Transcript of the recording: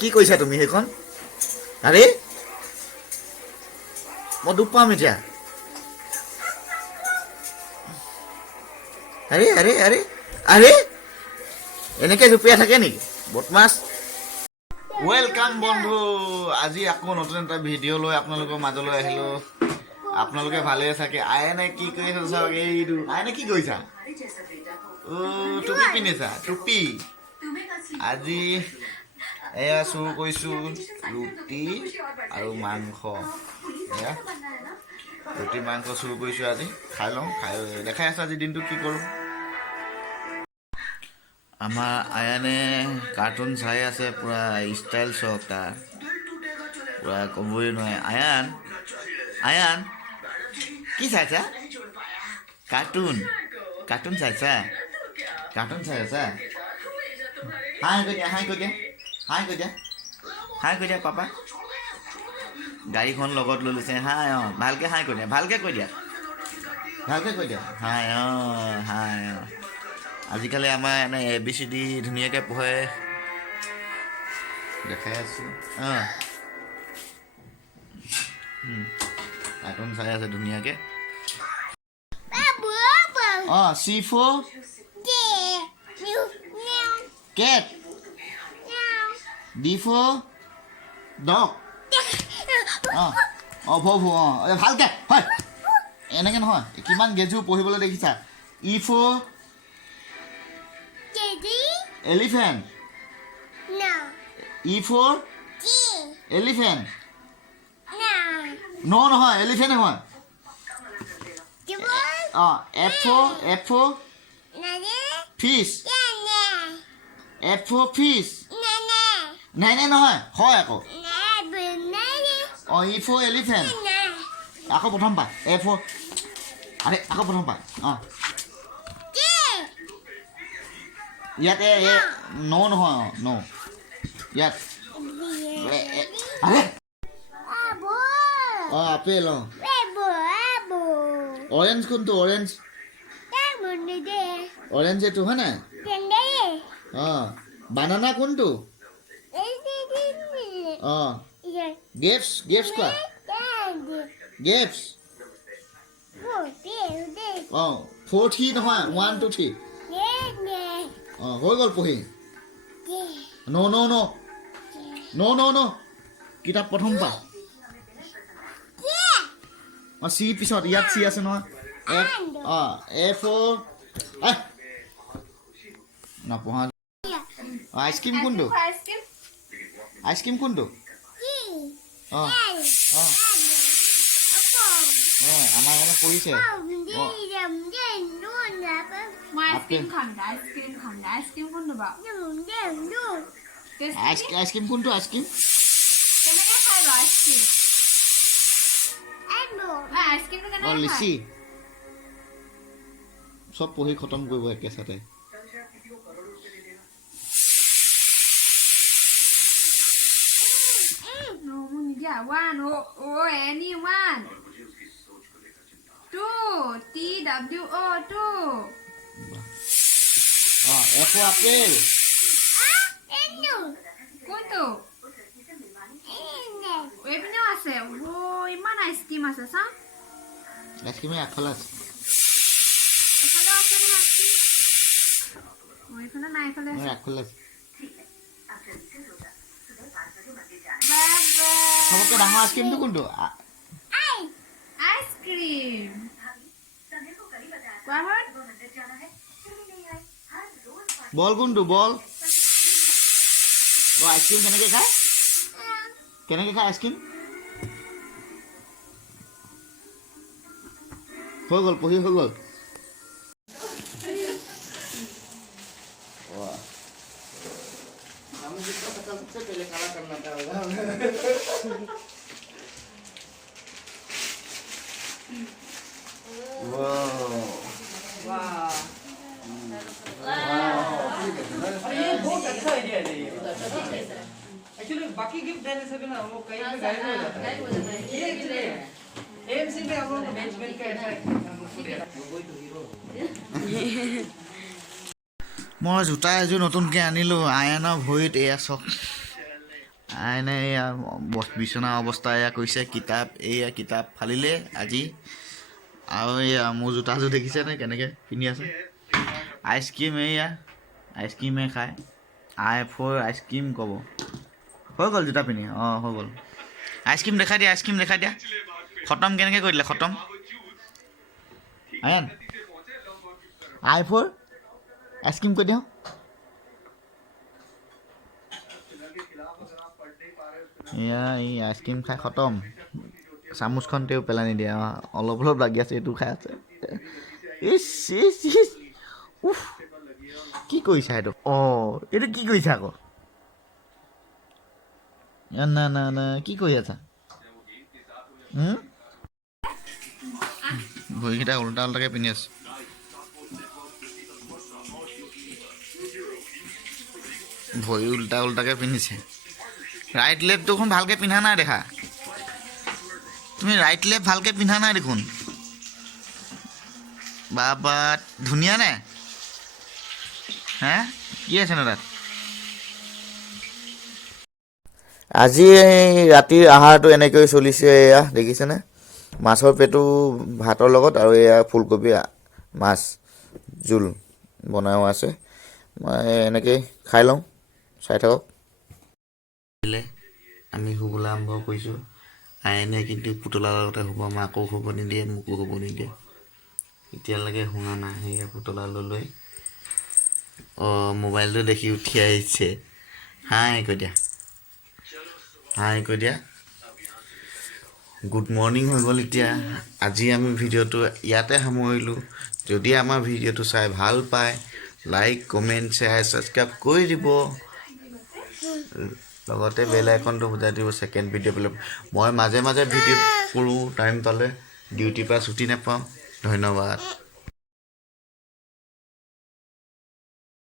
কি কৈছা তুমি সেইখন? আৰে মই দুখ পাম এতিয়া। আৰে আৰে আৰে আৰে এনেকৈ জুপিয়াই থাকে নেকি বদমাছ? ৱেলকাম বন্ধু, আজি আকৌ নতুন এটা ভিডিঅ' লৈ আপোনালোকৰ মাজলৈ আহিলোঁ। আপোনালোকে ভালে চাগে? আইনে কি কৰিছা চাওক, এইটো আইনে কি কৰিছা? টুপি পিন্ধিছা? টুপি আজি এয়া চুৰ কৰিছোঁ ৰুটি আৰু মাংস। এয়া ৰুটি মাংস চুৰ কৰিছোঁ আজি, খাই লওঁ। খাই দেখাই আছোঁ আজি দিনটো কি কৰোঁ। আমাৰ আয়ানে কাৰ্টুন চাই আছে, পূৰা ষ্টাইল চক তাৰ, পূৰা ক'বই নোৱাৰে। আয়ান আয়ান কি চাইছা? কাৰ্টুন কাৰ্টুন চাইছা? কাৰ্টুন চাই আছা? হাই কৈ দিয়া, হাই কৈ দিয়া, হাই কৈ দিয়া, হাই কৈ দিয়া পাপা। গাড়ীখন লগত লৈ লৈছে। হাই অঁ ভালকৈ হাই কৈ দিয়া, ভালকৈ কৈ দিয়া, ভালকৈ কৈ দিয়া। হাই অঁ হাই অঁ। আজিকালি আমাৰ এনে ABCD ধুনীয়াকৈ পঢ়ে, দেখাই আছোঁ। অঁ কাৰ্টুন চাই আছে ধুনীয়াকৈ। অঁ C for cat, D for dog। অঁ অঁ ভৌ অঁ ভালকৈ হয়, এনেকৈ নহয়, কিমান গেজু পঢ়িবলৈ দেখিছা। E for elephant, E for elephant, no নহয়, elephant নহয়। অঁ F for fish, F for fish, নাই নাই নহয়, হয় আকৌ। অঁ E for elephant, আকৌ প্ৰথম পা A for, আৰে আকৌ প্ৰথম পা। অঁ ইয়াত ন নহয়, অঁ ন ইয়াত। আৰে অঁ আপেল। অঁ অৰেঞ্জ কোনটো? অৰেঞ্জ অৰেঞ্জ এইটো হয় নাই? অঁ বানানা কোনটো? অঁ গ্ৰেপছ, গ্ৰেপছ কোৱা, গ্ৰেপছ। অঁ 4 3 নহয়, 1 2 3। অঁ হৈ গ'ল পঢ়ি। ন ন ন ন ন ন কিতাপ প্ৰথম পা। অঁ চি পিছত, ইয়াত চি আছে নহয়। অঁ A for নপঢ়া। আইচক্ৰীম কোনটো? আইচক্ৰীম কোনটো? অঁ অঁ অঁ আমাৰ মানে পৰিছে। আইচক্ৰীম কোনটো? আইচক্ৰীম অঁ লিচি। চব পঢ়ি খতম কৰিব একেচাতে। অঁ F for আপেল। কোনটো? এইপিনেও আছে। ইমান আইচক্ৰীম আছে চা। আইচক্ৰীমে আগফালে আছে। এইফালেও আছে নহয় আইচক্ৰীম। এইফালে নাই, এইফালে আছে। আগফালে আছে। চবতকৈ চবতকৈ ডাঙৰ আইচক্ৰীমটো কোনটো? আইচক্ৰীম কোৱা হয়। বল কোনটো? বল। অঁ আইচক্ৰীম কেনেকৈ খায়? কেনেকৈ খায় আইচক্ৰীম? হৈ গ'ল, পঢ়ি হৈ গ'ল। ये बहुत अच्छा आइडिया है ये। एक्चुअली बाकी गिफ्ट देने से भी ना वो कहीं पे गायब हो जाता है। ये एक्चुअली एमसी में हम लोग मैनेजमेंट का ऐसा মই জোতা এযোৰ নতুনকৈ আনিলোঁ। আয়ানৰ ভৰিত এয়া চক আইনে এয়া বিচনা অৱস্থা এয়া কৰিছে কিতাপ এইয়া কিতাপ ফালিলে আজি আৰু এয়া মোৰ জোতাযোৰ দেখিছেনে কেনেকৈ পিন্ধি আছে আইচক্ৰীম এইয়া আইচক্ৰীমে খায় I4 আইচক্ৰীম ক'ব হৈ গ'ল জোতা পিন্ধি অঁ হৈ গ'ল আইচক্ৰীম দেখাই দিয়া খতম কেনেকৈ কৰি দিলে খতম আয়ান I4 আইচক্ৰীম কৈ দিওঁ এয়া এই আইচক্ৰীম খাই খতম চামুচখন তেওঁ পেলাই নিদিয়ে অলপ লাগি আছে এইটো খাই আছে উফ কি কৰিছা এইটো অঁ এইটো কি কৰিছা আকৌ না কি কৰি আছা ভৰিকেইটা উল্টাকৈ পিন্ধি আছে ভৰি উল্টাকৈ পিন্ধিছে ৰাইট লেফ্ট দেখোন ভালকৈ পিন্ধা নাই দেখা তুমি ৰাইট লেফ্ট ভালকৈ পিন্ধা নাই দেখোন বাবা ধুনীয়া নে হা কি আছে ন তাত আজি ৰাতিৰ আহাৰটো এনেকৈ চলিছে এয়া দেখিছেনে মাছৰ পেটু ভাতৰ লগত আৰু এয়া ফুলকবি মাছ জোল বনাইও আছে মই এনেকৈ খাই লওঁ চাই থাকক আমি শুবলৈ আৰম্ভ কৰিছোঁ আইনে কিন্তু পুতলাৰ লগতে শুব মাকো শুব নিদিয়ে মোকো শুব নিদিয়ে এতিয়ালৈকে শুনা নাই সেয়া পুতলালৈ মোবাইলটো দেখি উঠি আহিছে হাই কৈ দিয়া গুড মৰ্ণিং হৈ গ'ল এতিয়া আজি আমি ভিডিঅ'টো ইয়াতে সামৰিলোঁ যদি আমাৰ ভিডিঅ'টো চাই ভাল পায় লাইক কমেণ্ট শ্বেয়াৰ ছাবস্ক্ৰাইব কৰি দিব লগতে বেল আইকনটো বজাই দিব ছেকেণ্ড ভিডিঅ' পেলাই মই মাজে মাজে ভিডিঅ' কৰোঁ টাইম পালে ডিউটিৰ পৰা ছুটি নাপাওঁ ধন্যবাদ